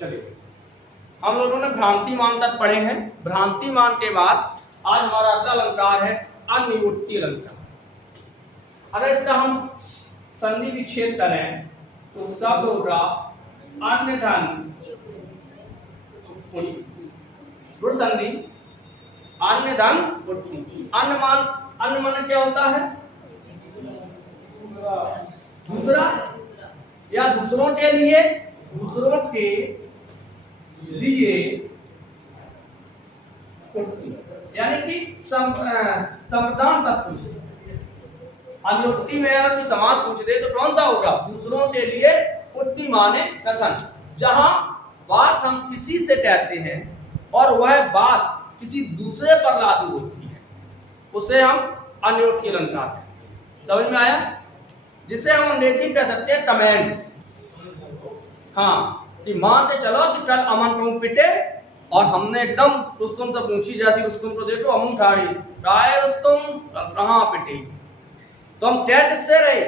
चलिए, हम लोगों ने भ्रांतिमान तक पढ़े हैं। भ्रांतिमान के बाद आज हमारा अगला अलंकार है अनियोक्ति अलंकार। अगर इसका हम संधि विच्छेद करें तो शब्द होगा अन्य धन गुण संधि अन्य धन अन्य मान क्या होता है? दूसरा या दूसरों के लिए यानी कि समाधान तत्व। अनियोक्ति में अगर कोई समास पूछ दे तो कौन सा होगा? दूसरों के लिए उत्ति माने कथन। जहां बात हम किसी से कहते हैं और वह बात किसी दूसरे पर लागू होती है उसे हम अनियोक्ति अलंकार कहते हैं। समझ में आया? जिसे हम अंग्रेजी में कह सकते हैं कमेंट। हाँ, कि मान के चलो कि कल अमन को पिटे और हमने एकदम रुस्तुम से पूछी, जैसी रुस्तुम को देखो हम उठाई, राय रुस्तुम कहाँ पिटी, तो हम कह किससे रहे?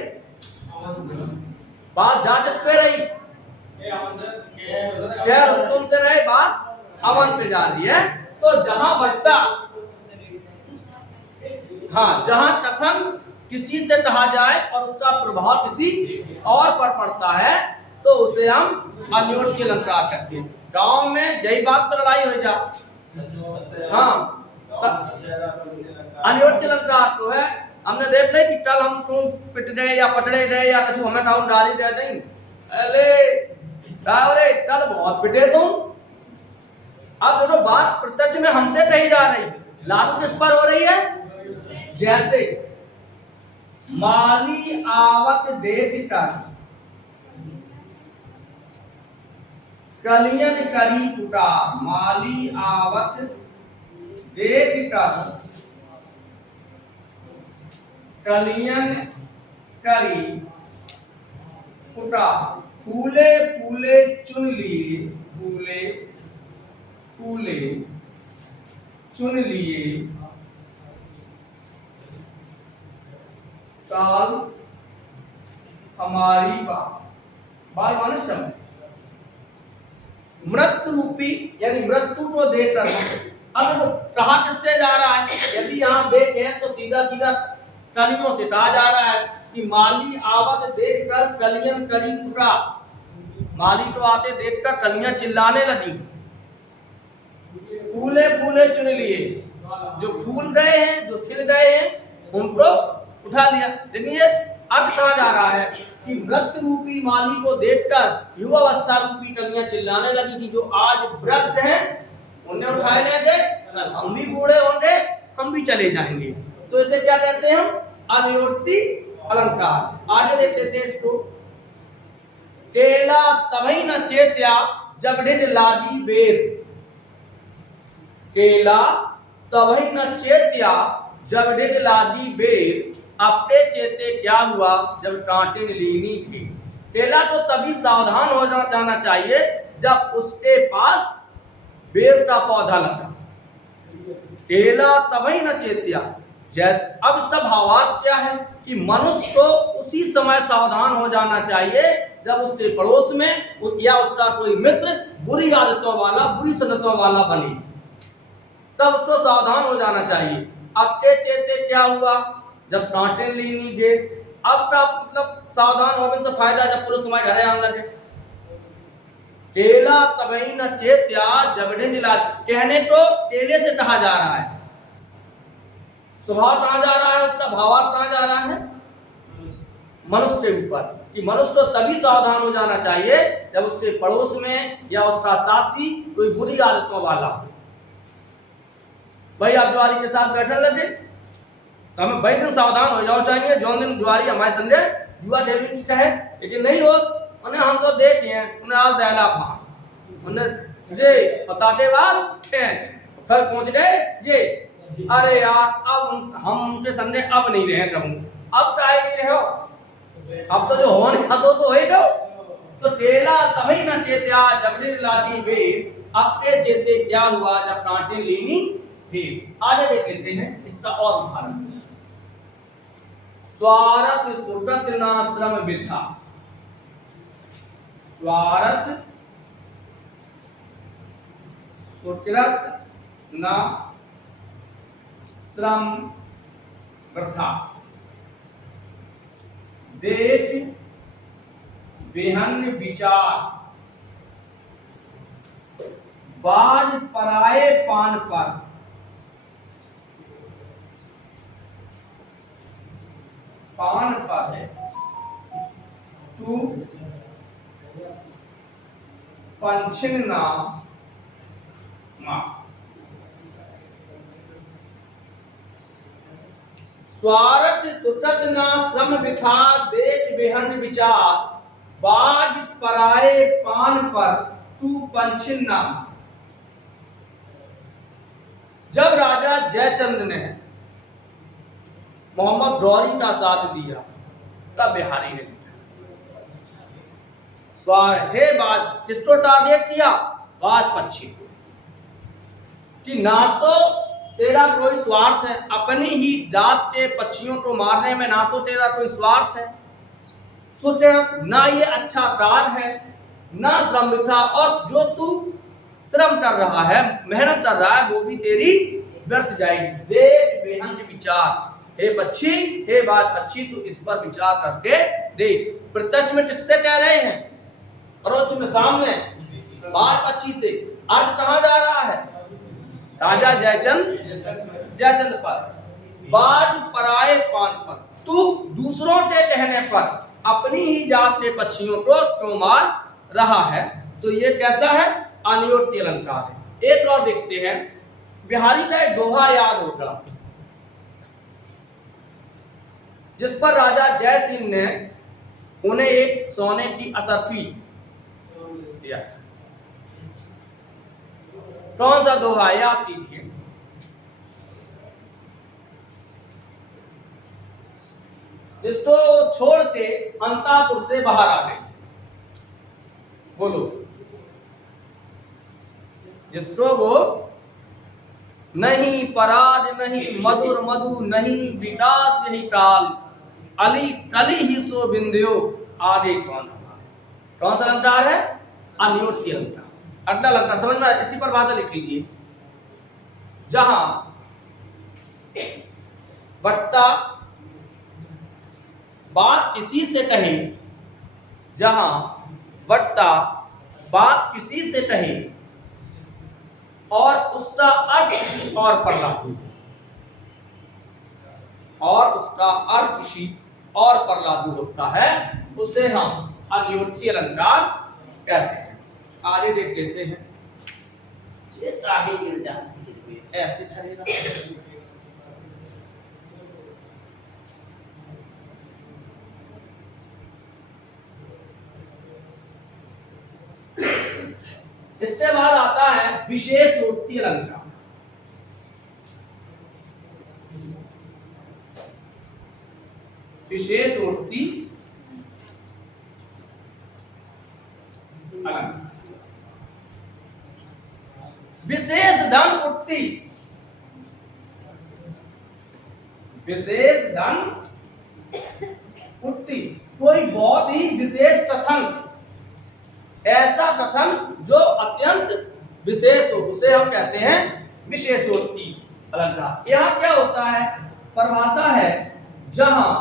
बात जा किस पे रही? क्या रुस्तुम से रहे, बात अमन पे जा रही है। तो जहां बढ़ता, हाँ, जहां कथन किसी से कहा जाए और उसका प्रभाव किसी और पर पड़ता है तो उसे हम अनियोक्ति अलंकार कहते हैं। गांव में जय बात पर लड़ाई हो जा, हाँ, अनियोक्ति अलंकार तो है। हमने देख ले कि कल हम तुम पिटने या पटड़े गए या कुछ हमें काउंट गाली दे दें, अरे कल बहुत पिटे तुम। अब देखो बात प्रत्यक्ष में हमसे कही जा रही, लागू किस पर हो रही है? जैसे माली आवत देख कर कलियन करी कुटा। माली आवत देख कर कलियन करी कुटा। फूले फूले चुन लिए, फूले फूले चुन लिए, काल हमारी बाल माने समय। मृत्यु रूपी यानी मृत्यु को देखकर, अब कहा किससे जा रहा है? यदि यहाँ देखें तो सीधा सीधा कलियों से कहा जा रहा है कि माली आवत देखकर कलियन करी कुटा। माली को आते देखकर कलियां चिल्लाने लगी। फूले फूले चुन लिए, जो फूल गए हैं, जो खिल गए हैं उनको उठा लिया। लेकिन ये अर्थ कहा जा रहा है कि मृत्यु रूपी माली को देखकर युवावस्था रूपी कलियां चिल्लाने लगी कि जो आज वृद्ध हैं उन्हें उठाए ले गए, हम भी बूढ़े होंगे, हम भी चले जाएंगे। तो इसे क्या कहते हैं हम? अनियोक्ति अलंकार। आगे देख लेते हैं इसको। केला तभी न चेत्या जब ढिढ लादी बेर। केला तभी न चेत्या जब ढिढ लादी बेर। अपने चेते क्या हुआ जब कांटे ने लीनी थी। केला को तभी सावधान हो जाना चाहिए जब उसके पास बेर का पौधा लगा। केला तभी न चेत्या। अब इसका भावार्थ क्या है कि मनुष्य को उसी समय सावधान हो जाना चाहिए जब उसके पड़ोस में या उसका कोई मित्र बुरी आदतों वाला, बुरी संगतों वाला बने, तब उसको सावधान हो जाना चाहिए। अपने चेते क्या हुआ जब कांटे लीनी दे। अब का मतलब सावधान होने से फायदा जब पुरुष तुम्हारे घरे आने लगे। केला तभी न चेत्या जब ढिढ लादी। कहने को केले से कहा जा रहा है, स्वभाव कहा जा रहा है, उसका भावार्थ कहा जा रहा है मनुष्य के ऊपर, कि मनुष्य को तभी सावधान हो जाना चाहिए जब उसके पड़ोस में या उसका साथी कोई बुरी आदतों वाला हो। भाई आप द्वारी के साथ बैठने लगे तो हमें भाई दिन सावधान हो जाओ चाहिए। जो दिन द्वारी हमारे संडे युवा खेलने की कहे, लेकिन नहीं हो उन्हें हम तो देख हैं, उन्हें आज दहला फांस, उन्हें जे पताटे वाल घर पहुंच गए जे। अरे यार अब हम उनके संडे अब नहीं रहे कहूँ, अब काहे नहीं रहे हो, अब तो जो होने तो हो ही गो। तो केला तभी न चेत्या जब ढिढ लादी बेर। अपने चेते क्या हुआ जब कांटे लीनी थी। आगे देख लेते हैं इसका और उदाहरण। स्वार्थ सुकृत नाश्रम वृथा। स्वार्थ सुकृत न श्रम वृथा, देख बेहन विचार, बाज पराए पान पर, पान पर है तू पंछिन ना मा, स्वार्थ सुकृत ना श्रम वृथा, देख बेहन विचार, बाज पराए पान पर तू पंछिन ना। जब राजा जयचंद ने मोहम्मद गौरी का साथ दिया तब बिहारी ने हे बाज किसको टारगेट किया? बाज पक्षी को, कि ना तो तेरा कोई स्वार्थ है अपनी ही जात के पक्षियों को मारने में, ना तो तेरा कोई स्वार्थ है, ना ये अच्छा कार्य है, ना श्रम वृथा, और जो तू श्रम कर रहा है, मेहनत कर रहा है, वो भी तेरी व्यर्थ जाएगी। देख बेहंज विचार, हे पक्षी, हे बात पक्षी, तू इस पर विचार करके देख। प्रत्यक्ष में किससे कह रहे हैं? परोक्ष में सामने बात पक्षी से। अर्थ कहां जा रहा है? राजा जयचंद पर। बाज पराए पान पर, तू दूसरों के कहने पर अपनी ही जात के पक्षियों को क्यों मार रहा है? तो ये कैसा है? अनियोक्ति अलंकार है। एक और देखते हैं, बिहारी का एक दोहा याद होगा जिस पर राजा जय सिंह ने उन्हें एक सोने की असरफी दिया। कौन सा दोहा याद कीजिए? जिसको छोड़ के अंतापुर से बाहर आ गए थे। बोलो, जिसको वो नहीं पराज नहीं मधुर मधु नहीं विकास यही काल, अली कली ही सो बिंदियो आगे कौन सा अलंकार है? अनियोक्ति अलंकार। अगला अलंकार समझ में, इसकी परिभाषा लिख लीजिए। जहां वक्ता बात किसी से कहे, जहां वक्ता बात किसी से कहे और उसका अर्थ किसी और पर लागू, और उसका अर्थ किसी और पर लागू होता है, उसे हम अनियोक्ति अलंकार कहते हैं। आगे देख लेते हैं। ऐसे ठहरेगा। इसके बाद आता है विशेषोक्ति अलंकार। विशेषोक्ति अलंकार। विशेष धन उक्ति, विशेष धन उक्ति, कोई बहुत ही विशेष कथन, ऐसा कथन जो अत्यंत विशेष हो, उसे हम कहते हैं विशेषोक्ति अलंकार। यहां क्या होता है? परिभाषा है, जहां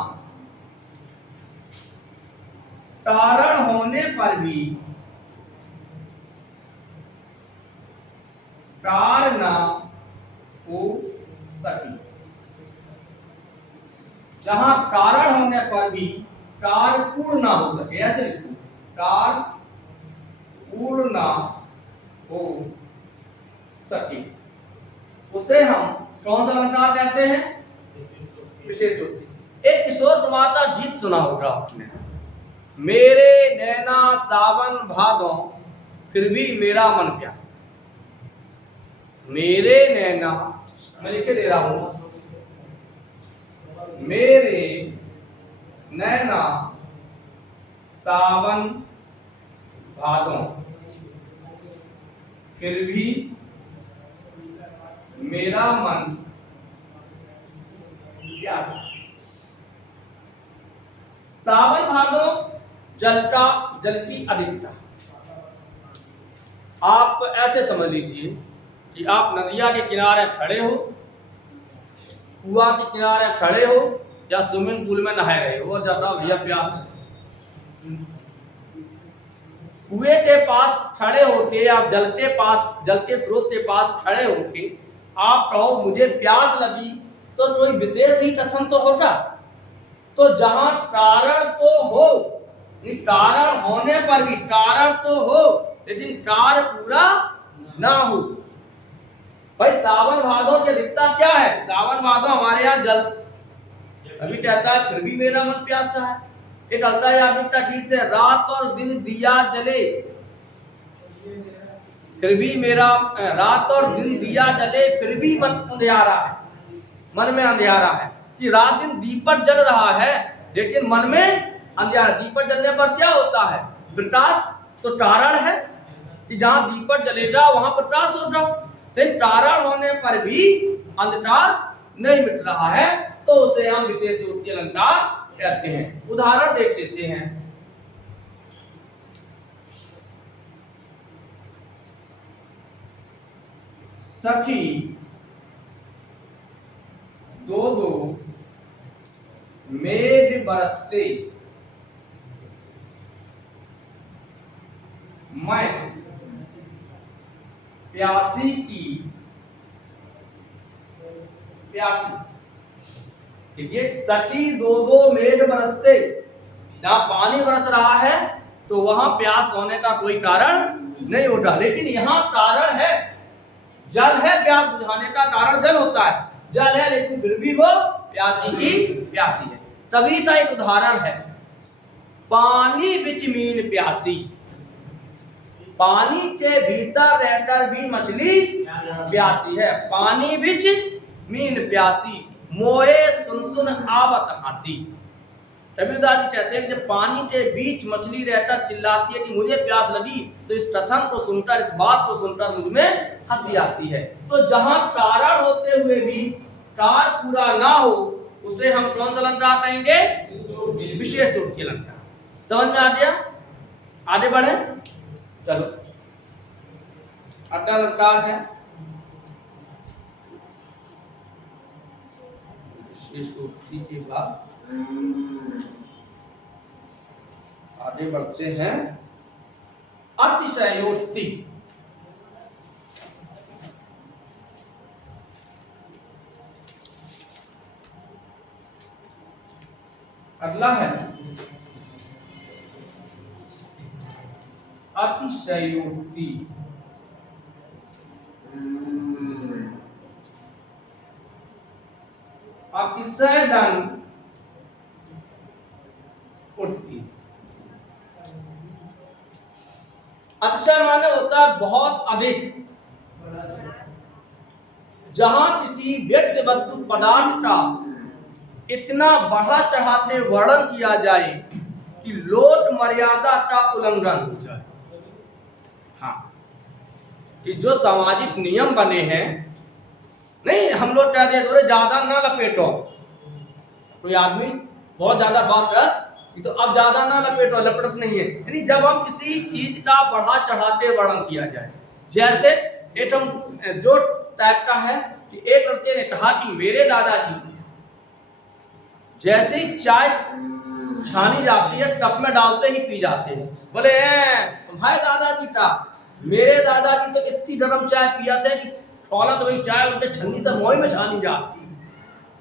कारण होने पर भी कार्य ना हो सके, जहां कारण होने पर भी कार्य पूर्ण ना हो सके, ऐसे लिखो, कार्य पूर्ण ना हो सके, उसे हम कौन सा अलंकार कहते हैं? विशेषोक्ति। एक किशोर कुमार का गीत सुना होगा आपने, मेरे नैना सावन भादों फिर भी मेरा मन प्यासा। मेरे नैना, मैं लिखे दे रहा हूं, मेरे नैना सावन भादों फिर भी मेरा मन प्यासा। सावन भादों जल की अधिकता। आप ऐसे समझ लीजिए कि आप नदिया के किनारे खड़े हो, कुआं के किनारे खड़े हो, या स्विमिंग पूल में नहा रहे हो और ज्यादा भैया प्यास है। कुएं के पास खड़े होके या जल के पास, जल के स्रोत के पास खड़े होके आप कहो मुझे प्यास लगी, तो कोई विशेष ही कथन तो होगा। तो जहां कारण तो हो, कारण होने पर भी कारण तो हो लेकिन कार्य पूरा ना हो। भाई सावन भादो की दिखता क्या है, सावन भादो हमारे यहाँ जल अभी कहता है फिर भी मेरा मन प्यासा है। एक अलता याग्निक का गीत है, रात और दिन दिया जले फिर भी मेरा, रात और दिन दिया जले फिर भी मन अंधियारा है, मन में अंधियारा है। कि रात दिन दीपक जल रहा है लेकिन मन में अंधियारा। दीपक जलने पर क्या होता है, प्रकाश तो कारण है कि जहां दीपक जलेगा वहां प्रकाश होगा, लेकिन कारण होने पर भी अंधकार नहीं मिट रहा है, तो उसे हम विशेष रूप से अलंकार कहते हैं। उदाहरण देख लेते हैं। सखी दो दो मेघ बरसते मैं प्यासी की प्यासी। देखिए, सखी दो दो मेघ बरसते, जहां पानी बरस रहा है तो वहां प्यास होने का कोई कारण नहीं होगा, लेकिन यहाँ कारण है, जल है, प्यास बुझाने का कारण जल होता है, जल है लेकिन फिर भी वो प्यासी की प्यासी है। तभी का एक उदाहरण है, पानी बिच मीन प्यासी। पानी के भीतर रहकर भी मछली प्यासी है। पानी बिच मीन प्यासी, मोए सुन सुन आवत हंसी। कबीरदास जी कहते हैं कि जब पानी के बीच मछली रहकर चिल्लाती है कि मुझे प्यास लगी, तो इस कथन को सुनकर, इस बात को सुनकर मुझ में हंसी आती है। तो जहां कारण होते हुए भी कार्य पूरा ना हो, उसे हम कौन सा अलंकार कहेंगे, विशेष रूप के अलंकार। समझ में आ गया? आगे बढ़े, चलो। अगला अलंकार है विशेष रूप के बाद आगे बढ़ते हैं। अतिशयोक्ति। अगला है अतिशयोक्ति। अतिशय धन उठती। अतिशय माने होता है बहुत अधिक। जहां किसी व्यक्ति वस्तु पदार्थ का इतना बढ़ा चढ़ाते वर्णन किया जाए कि लोक मर्यादा का उल्लंघन हो जाए। हाँ, कि जो सामाजिक नियम बने हैं, नहीं हम लोग कहते हैं थोड़े ज्यादा ना लपेटो। कोई आदमी बहुत ज्यादा बात कर कि तो अब ज्यादा ना लपेटो, लपेटत नहीं है। यानी जब हम किसी चीज का बढ़ा चढ़ाते वर्णन किया जाए, जैसे एक हम जो टाइप का है कि एक लड़के ने कहा कि मेरे दादाजी जैसे ही चाय छानी जाती है कप में डालते ही पी जाते हैं। बोले तुम्हारे दादाजी का, मेरे दादाजी तो इतनी गर्म चाय पियाते कि थोड़ा तो वही चाय उनके छन्नी से मोई में छानी जाती।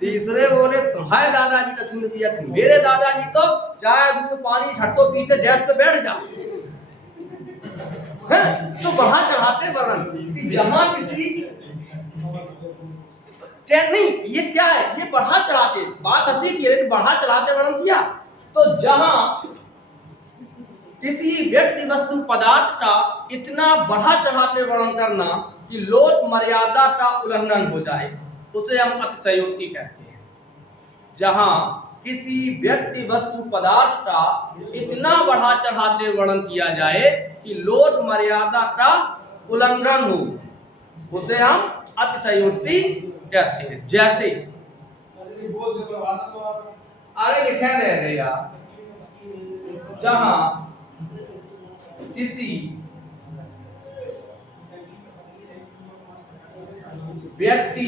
तीसरे बोले तुम्हारे दादाजी का छुन पिया, मेरे दादाजी तो चाय दूध पानी झटको पी के डेस्क पे बैठ जाते हैं। तो बढ़ा चढ़ाते वर्णन कि जहां किसी नहीं, ये क्या है, ये बढ़ा चढ़ाते, बात हंसी की है लेकिन बढ़ा चढ़ाते वर्णन किया। तो जहां किसी व्यक्ति वस्तु पदार्थ का इतना बढ़ा चढ़ाते वर्णन करना कि लोक मर्यादा का उल्लंघन हो जाए, उसे हम अतिशयोक्ति कहते हैं। जहां किसी व्यक्ति वस्तु पदार्थ का इतना बढ़ा चढ़ाते वर्णन किया जाए कि लोक मर्यादा का उल्लंघन हो, उसे हम अतिशयोक्ति कहते हैं। जैसे अरे लिखे रहे यार, जहां किसी व्यक्ति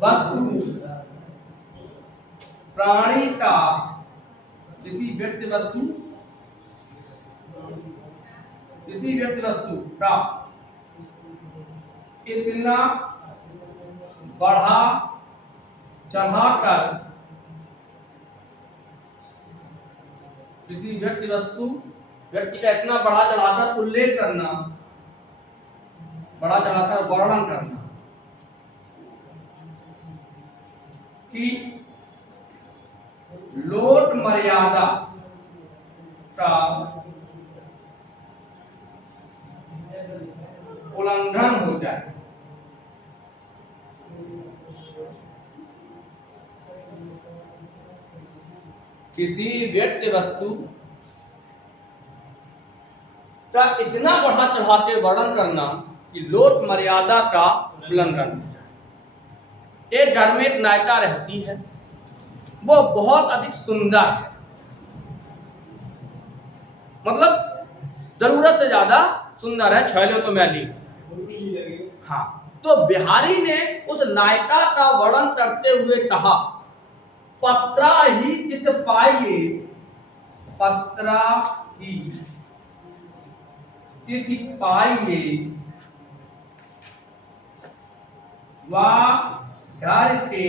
वस्तु प्राणी का, किसी व्यक्ति वस्तु का इतना बढ़ा चढ़ाकर, किसी व्यक्ति का इतना बढ़ा चढ़ाकर उल्लेख करना, बढ़ा चढ़ाकर वर्णन करना कि लोट मर्यादा का उल्लंघन हो जाए। किसी व्यक्ति वस्तु का इतना बढ़ा चढ़ा के वर्णन करना कि लोट मर्यादा का उल्लंघन हो जाए। एक घर में एक नायिका रहती है, वो बहुत अधिक सुंदर है, मतलब जरूरत से ज्यादा सुंदर है, छैले तो मैली। हाँ, तो बिहारी ने उस नायिका का वर्णन करते हुए कहा, पत्रा ही चित पाइए, पत्रा ही तिथि पाइए, वा घर के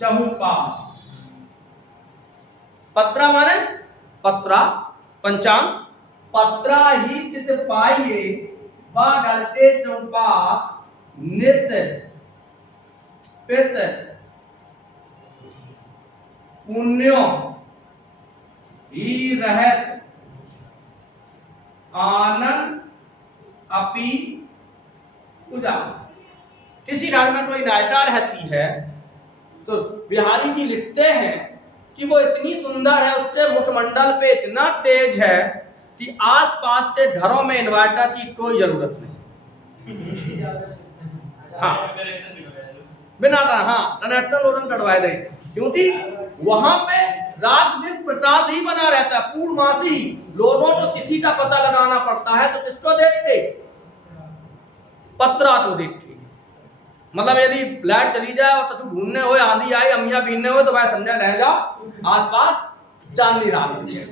चहुपास। पत्रा माने पत्रा, पंचांग। पत्रा ही तिथ पाइए, वा घर के चहुपास, नित्य पित पुण्यों ही रहत, आनंद अपि उदास। किसी घर में कोई नायिका रहती है तो बिहारी जी लिखते हैं कि वो इतनी सुंदर है, उसके मुखमंडल पे इतना तेज है कि आसपास के घरों में इन्वर्टर की कोई जरूरत नहीं। हाँ, बिना कनेक्शन रोशन कटवाए दे, क्योंकि वहां पे रात दिन प्रकाश ही बना रहता है, पूर्णमासी। लोगों को तिथि का पता लगाना पड़ता है, तो किसको देखते? पत्रा को देखते। मतलब यदि लाइट चली जाए और कछु ढूंढने हो, आंधी आई, अमिया बीनने हो, तो वह संजय रह जा आसपास चांदनी रात है।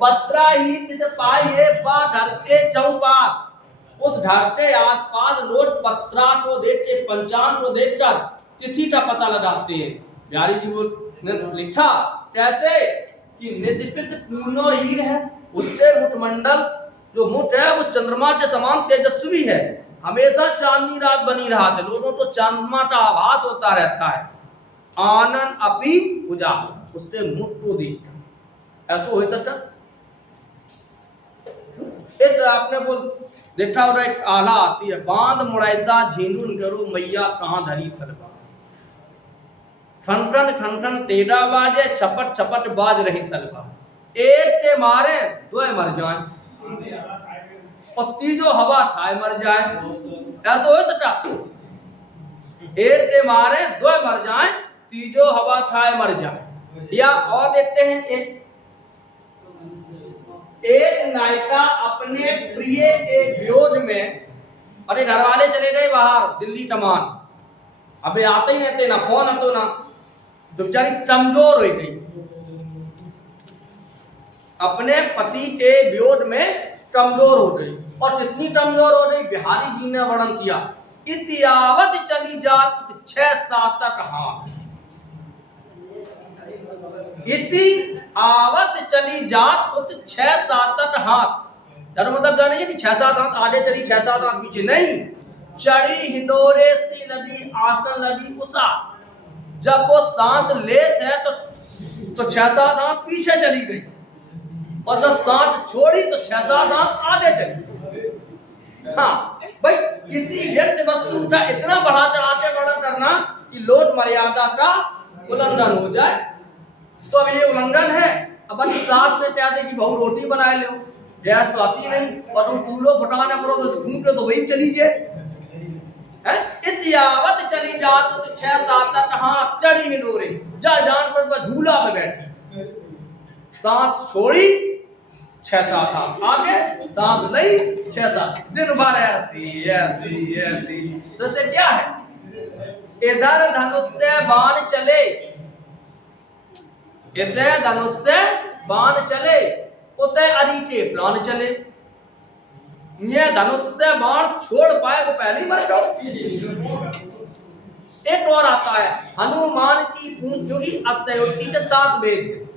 पत्रा ही तिथ पाइए, बा घर के चौपास। उस घर के आसपास लोग पत्रा को देख के, पंचांग को देखकर तिथि का पता लगाते हैं। बिहारी जी ने लिखा कैसे कि नित्यपित पूर्णो हीर है, उसके मुखमंडल जो मुख है वो चंद्रमा के समान तेजस्वी है, हमेशा चांदनी रात बनी रहा है, लोगों को चंद्रमा का आभास होता रहता है। आनंद अपि उजास, उसके मुख को देखकर ऐसा हो सकता। एक आपने वो देखा होगा, एक आला आती है, बांध मुड़ैसा झींझुन करो मैया कहाँ धरी तलवार, खनखन खनखन तेरा बाजे, छपट छपट बाज रही तलवार। एक के मारे दो मर जाए और तीजो हवा खाए मर जाए, ऐसा हो सकता। एक के मारे दो मर जाए, तीजो हवा खाए मर जाए। या और देखते हैं, एक नायिका अपने प्रिय के विरोध में, अरे घर वाले चले गए बाहर दिल्ली कमान, अबे आते ही नहीं थे, ना फोन आतो ना, तो बेचारी कमजोर हो गई। अपने पति के विरोध में कमजोर हो गई, और कितनी कमजोर हो गई बिहारी जी ने वर्णन किया। इतियावत चली जात 6-7 हाथ, इति आवत चली जात 6-7 हाथ। मतलब जाने कि 6-7 हाथ आगे चली, 6-7 हाथ पीछे नहीं। चढ़ी हिंडोरे सी लगी, आसन लगी उषा। जब वो सांस लेते है तो 6-7 हाथ पीछे चली गई, और जब सांस छोड़ी तो 6-7 हाथ आगे चली गई। हाँ भाई, किसी व्यक्ति वस्तु का इतना बढ़ा चढ़ा के वर्णन करना कि लोट मर्यादा का उल्लंघन हो जाए, तो अब ये उल्लंघन है। अपन सास में क्या दे कि बहु रोटी बनाए लो, गैस तो आती नहीं, और तुम चूल्हो फटाना करो तो घूम के तो वही चली जाए। इतियावत चली जात तो 6-7 हाथ, चढ़ी हिंडोरे जा जान पर झूला पे बैठी, सांस छोड़ी छह सात हाथ आगे सांस लई छह सात दिन भर ऐसी ऐसी ऐसी। तो इससे क्या है, इधर धनुष से बाण चले, इधर धनुष से बाण चले, उतय अरि के प्राण चले। ये धनुष से बाण छोड़ पाए वो पहले ही मर गए। एक और आता है, हनुमान की पूंछ जुड़ी अक्षयोक्ति के 7 भेद।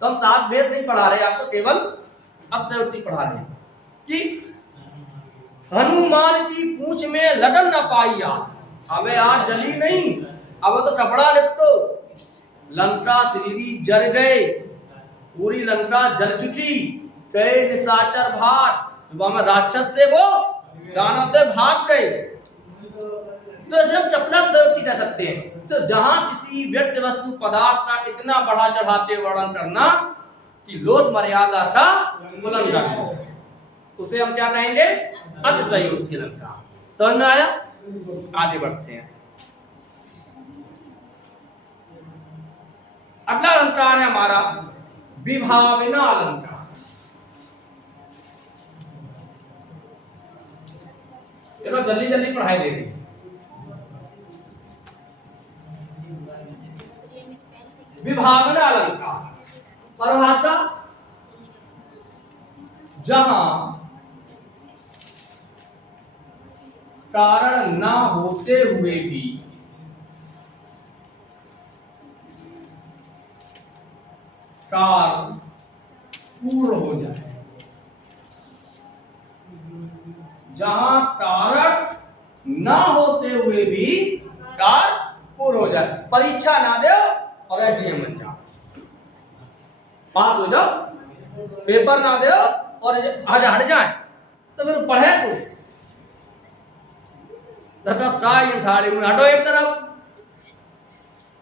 तो हम 7 भेद नहीं पढ़ा रहे आपको, केवल अक्षयोक्ति पढ़ा रहे हैं कि हनुमान की पूंछ में लगन न पाई आग। अबे आग जली नहीं, अब तो कपड़ा लिपटो। लंका श्रीरी जल गए, पूरी लंका जल चुकी। कई निशाचर भाग, में राक्षस थे वो दानव थे भाग गए। तो ऐसे हम चपला कह सकते हैं। तो जहां किसी व्यक्ति वस्तु पदार्थ का इतना बढ़ा चढ़ाते वर्णन करना कि लोक मर्यादा का उल्लंघन हो, उसे हम क्या कहेंगे, अतिशयोक्ति अलंकार। समझ में आया? आगे बढ़ते हैं। अगला अलंकार है हमारा विभावना अलंकार। चलो जल्दी जल्दी पढ़ाई दे रही। विभावना अलंकार परिभाषा, जहां कारण ना होते हुए भी कार्य पूर्ण हो जाए। जहां कारण ना होते हुए भी कार्य पूर्ण हो जाए। परीक्षा ना दो और एसडीएम बन जाओ, पास हो जाओ, पेपर ना दो और आज हट जाए तो फिर पढ़े को हटो एक तरफ।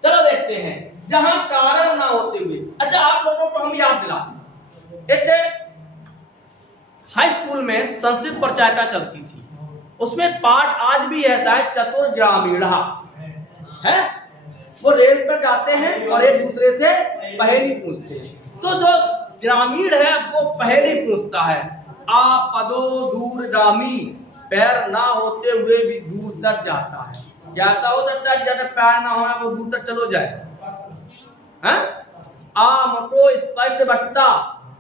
चलो देखते हैं, जहां कारण ना होते हुए। अच्छा, आप लोगों को हम याद दिलाते, एक हाई स्कूल में संस्कृत परिचयिका चलती थी, उसमें पाठ आज भी ऐसा है, चतुर ग्रामीण है। वो रेल पर जाते हैं और एक दूसरे से पहेली पूछते हैं। तो जो ग्रामीण है वो पहेली पूछता है, आ पदो दूर गामी, पैर ना होते हुए भी दूर तक जाता है। क्या ऐसा हो सकता है कि जब पैर ना हो वो दूर तक चलो जाए? हैं? आ मको स्पष्ट बटता,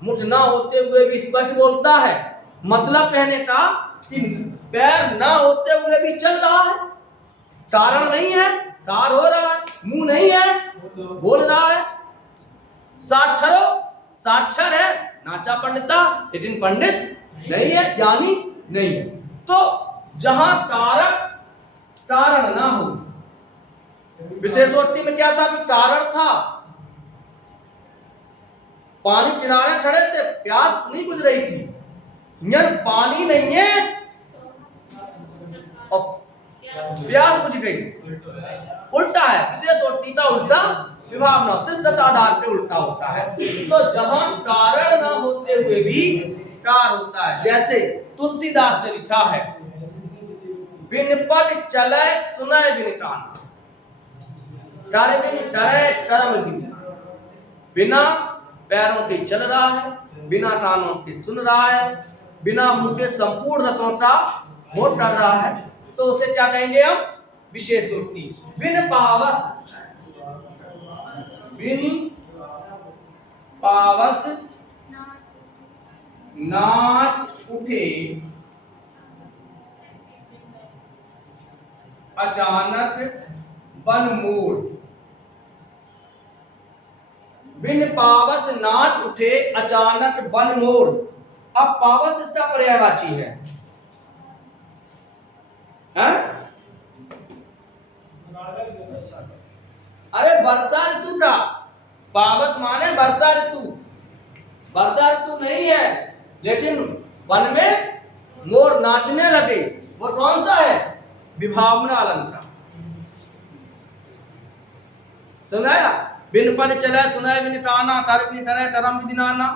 मुठ ना होते हुए भी स्पष्ट बोलता है। मतलब कहने का कि पैर ना होते हुए भी चल रहा है, कारण नहीं है, कार हो रहा है, मुंह नहीं है, बोल रहा है। साक्षरो, साक्षर है, नाचा पंडिता, लेकिन पंडित नहीं है, ज्ञानी नहीं है। तो जहां कारण ना हो, विशेषोक्ति में क्या था कि कारण था, पानी किनारे खड़े थे, प्यास नहीं बुझ रही थी। यार पानी नहीं है और प्यास बुझ गई, उल्टा है। विशेषोक्ति का उल्टा विभावना, सिद्ध आधार पे उल्टा होता है। तो जहां कारण ना होते हुए भी कार होता है, जैसे तुलसीदास ने लिखा है, बिन पग चले सुनय बिन काना, कार्य बिन करे कर्म बिन। बिना पैरों के चल रहा है, बिना कानों के सुन रहा है, बिना मुंह के संपूर्ण रसों का भोग कर रहा है, तो उसे क्या कहेंगे हम? विशेषोक्ति। बिन पावस, बिन पावस नाच उठे, अचानक बन मोड़। बिन पावस नाच उठे, अचानक बन मोड़। अब पावस इसका पर्यायवाची है, अरे वर्षा ऋतु का पावस माने वर्षा ऋतु। वर्षा ऋतु नहीं है, लेकिन वन में मोर नाचने लगे, वो कौन सा है? विभावना अलंकार। सुनाया, बिन पद चले सुनाय बिन काना, कर बिन करे करम बिन नाना,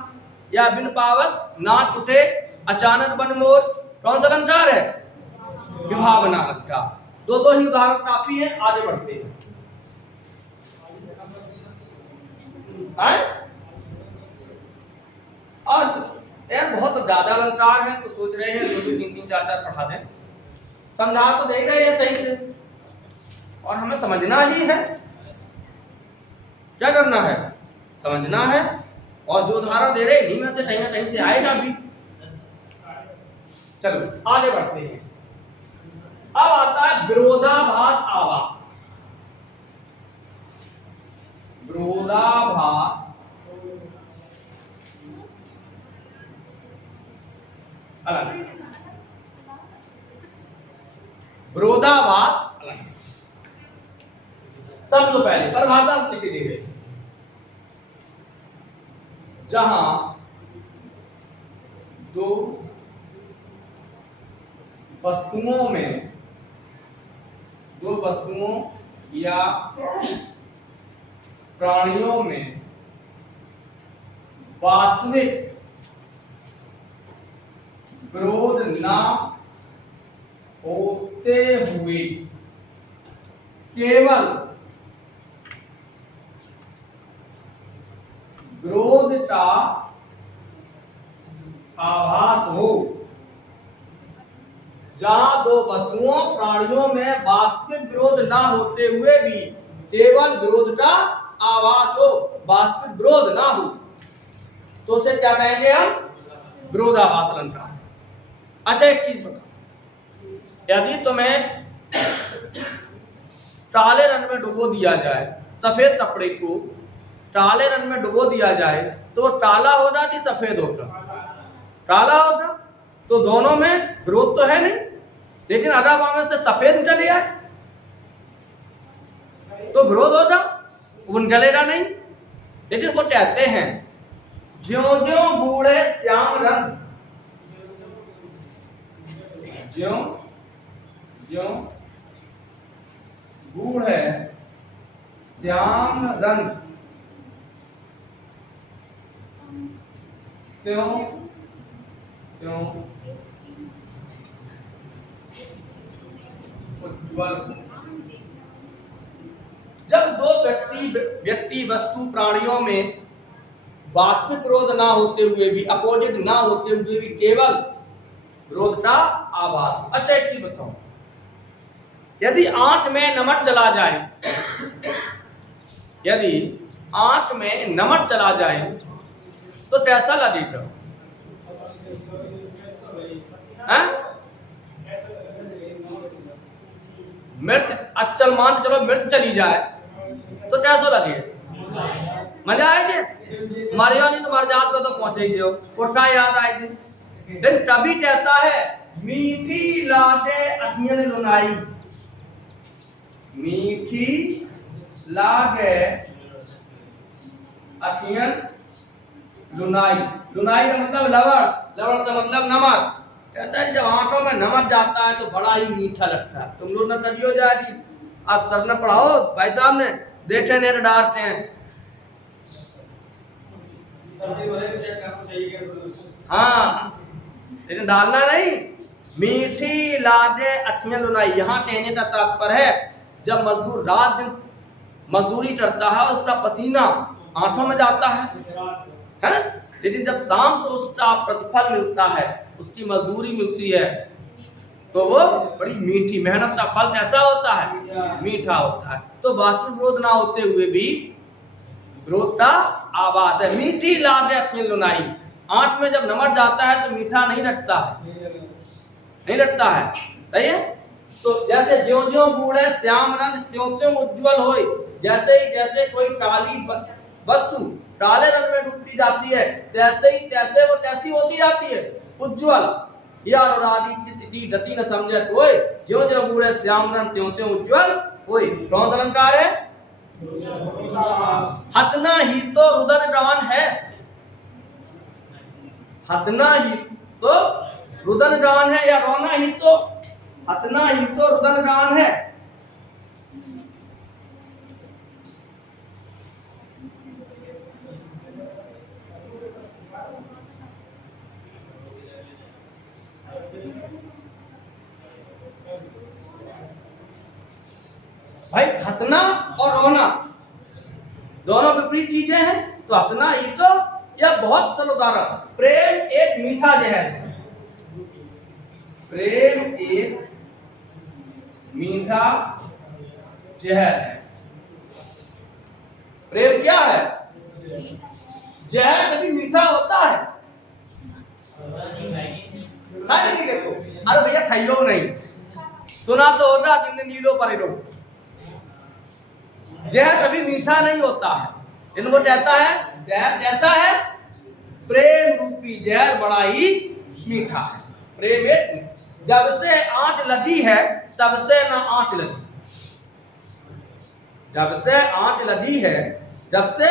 या बिन पावस नाच उठे अचानक बन मोर, कौन सा अलंकार है? विभावना अलंकार। दो ही उदाहरण काफी है, आगे बढ़ते हैं। आज यार बहुत ज्यादा अलंकार है तो सोच रहे हैं 2-3 4 पढ़ा दें। समझा तो दे रहे हैं सही से और हमें समझना ही है। क्या करना है? समझना है। और जो उदाहरण दे रहे हैं इन्हीं में से कहीं ना कहीं से आएगा भी। चलो आगे बढ़ते हैं। अब आता है विरोधाभास आवास। विरोधाभास अलग, विरोधाभास अलग। सबसे पहले परिभाषा लिख दे रहे हैं, जहां दो वस्तुओं में, दो वस्तुओं या प्राणियों में वास्तविक विरोध ना होते हुए केवल विरोध का आभास हो। जहां दो वस्तुओं प्राणियों में वास्तविक विरोध ना होते हुए भी केवल विरोध का आभास हो, वास्तविक विरोध ना हो, तो उसे क्या कहेंगे हम? विरोधाभास अलंकार। अच्छा एक चीज बताओ, यदि तुम्हें काले रंग में डुबो दिया जाए, सफेद कपड़े को काले रंग में डुबो दिया जाए तो वो काला होगा कि सफेद होगा? काला होगा। तो दोनों में विरोध तो है नहीं, लेकिन अगर वहां से सफेद निकल गया तो विरोध होगा, वो निकलेगा नहीं। लेकिन वो कहते हैं ज्यों ज्यों बूढ़े श्याम रंग, ज्यों ज्यों बूढ़े श्याम रंग त्यों त्यों उज्ज्वल। जब दो व्यक्ति वस्तु प्राणियों में वास्तविक विरोध ना होते हुए भी, अपोजिट ना होते हुए भी केवल विरोध का आभास। अच्छा एक चीज बताओ, यदि आंख में नमक चला जाए, यदि आंख में नमक चला जाए तो कैसा लगेगा? मिर्च, अच्छा मान चलो मिर्च चली जाए तो कैसा लगेगा? मजा आए जे मरियो नहीं तो मर जात पे तो पहुंचेगी हो, उठा याद आए थे। लेकिन कभी कहता है मीठी लागे अखियन लुनाई, मीठी लागे अखियन लुनाई। लुनाई का मतलब लवण, लवण का मतलब नमक। कहता है जब आंखों में नमक जाता है तो बड़ा ही मीठा लगता है। तुम लोग न करियो जाएगी, आज सर ने पढ़ाओ भाई साहब ने, देखे नहीं डांटते हैं। हाँ लेकिन डालना नहीं। मीठी लागे अखियां लुनाई, यहाँ कहने का तात्पर्य है जब मजदूर रात दिन मजदूरी करता है उसका पसीना आंखों में जाता है? लेकिन जब शाम को उसका प्रतिफल मिलता है, उसकी मजदूरी मिलती है, तो वो बड़ी मीठी, मेहनत का फल कैसा होता है? मीठा होता है। तो वास्तविक विरोध ना होते हुए भी विरोध का आभास है। मीठी लागे अखियन लुनाई, आंख में जब नमक जाता है तो मीठा नहीं लगता है, नहीं लगता है। सही है। तो जैसे ज्यों ज्यों बूढ़े श्याम रंग त्यों त्यों उज्ज्वल होए, जैसे ही जैसे कोई काली वस्तु काले रंग में डूबती जाती है, तैसे ही तैसे वो कैसी होती जाती है? उज्ज्वल। या अनुरागी चित्त की गति न समझे कोई, ज्यों ज्यों बूढ़े श्याम रंग त्यों त्यों उज्ज्वल होए। कौन सा अलंकार है? हंसना ही तो रुदन गान है, हंसना ही तो रुदन गान है, या रोना ही तो, हंसना ही तो रुदन गान है। भाई हंसना और रोना दोनों विपरीत चीजें हैं, तो हंसना ही तो यह बहुत सरल उदाहरण, प्रेम एक मीठा जहर है। प्रेम एक मीठा जहर है। प्रेम क्या है? जहर कभी मीठा होता है? नहीं देखो, अरे भैया खाइयो नहीं, सुना तो होता तुमने नीलो पर लो। जहर कभी मीठा नहीं होता है। इनको कहता है जहर कैसा है? प्रेम रूपी जहर बड़ा ही मीठा है। प्रेम एक, जब से आंच लगी है तब से ना आंच लगी, जब से आंच लगी है, जब से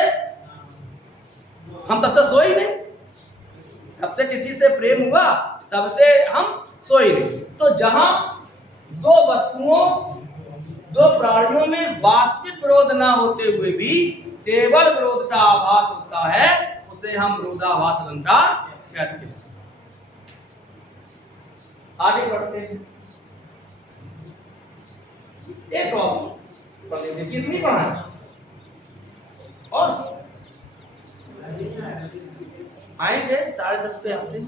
हम तब से सोई नहीं, जब से किसी से प्रेम हुआ तब से हम सोई नहीं। तो जहां दो वस्तुओं, दो प्राणियों में वास्तविक विरोध ना होते हुए भी केवल विरोध का आभास होता है, उसे हम विरोधाभास अलंकार कहते हैं। आगे बढ़ते हैं। एक और कितनी पढ़ा है? और आएंगे 10:30 पे आते हैं।